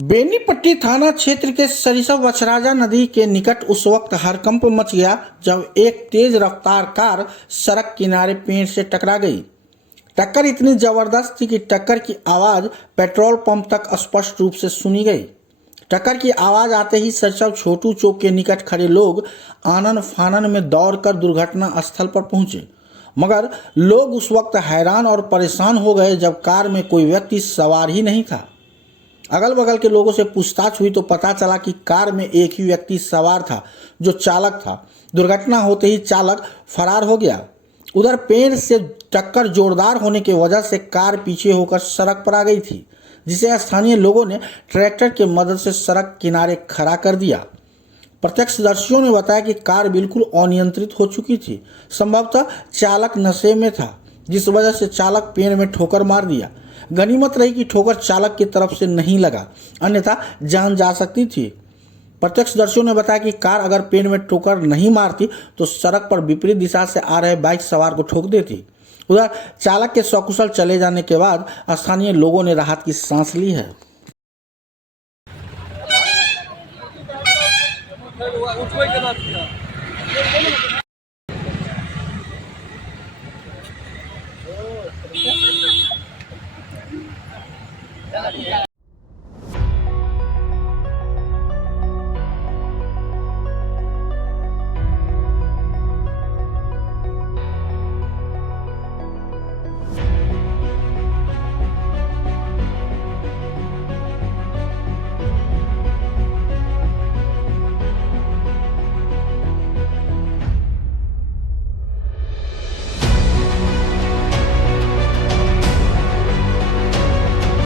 बेनीपट्टी थाना क्षेत्र के सरिसव बछराजा नदी के निकट उस वक्त हड़कंप मच गया जब एक तेज रफ्तार कार सड़क किनारे पेड़ से टकरा गई। टक्कर इतनी जबरदस्त थी कि टक्कर की आवाज पेट्रोल पंप तक स्पष्ट रूप से सुनी गई। टक्कर की आवाज आते ही सरिसव छोटू चौक के निकट खड़े लोग आनन फानन में दौड़कर दुर्घटना स्थल पर पहुंचे, मगर लोग उस वक्त हैरान और परेशान हो गए जब कार में कोई व्यक्ति सवार ही नहीं था। अगल बगल के लोगों से पूछताछ हुई तो पता चला कि कार में एक ही व्यक्ति सवार था जो चालक था। दुर्घटना होते ही चालक फरार हो गया। उधर पेड़ से टक्कर जोरदार होने की वजह से कार पीछे होकर सड़क पर आ गई थी, जिसे स्थानीय लोगों ने ट्रैक्टर की मदद से सड़क किनारे खड़ा कर दिया। प्रत्यक्षदर्शियों ने बताया कि कार बिल्कुल अनियंत्रित हो चुकी थी। संभवतः चालक नशे में था, जिस वजह से चालक पेड़ में ठोकर मार दिया। गनीमत रही कि ठोकर चालक की तरफ से नहीं लगा, अन्यथा जान जा सकती थी। प्रत्यक्षदर्शियों ने बताया कि कार अगर पेड़ में ठोकर नहीं मारती तो सड़क पर विपरीत दिशा से आ रहे बाइक सवार को ठोक देती। उधर चालक के सकुशल चले जाने के बाद स्थानीय लोगों ने राहत की सांस ली है।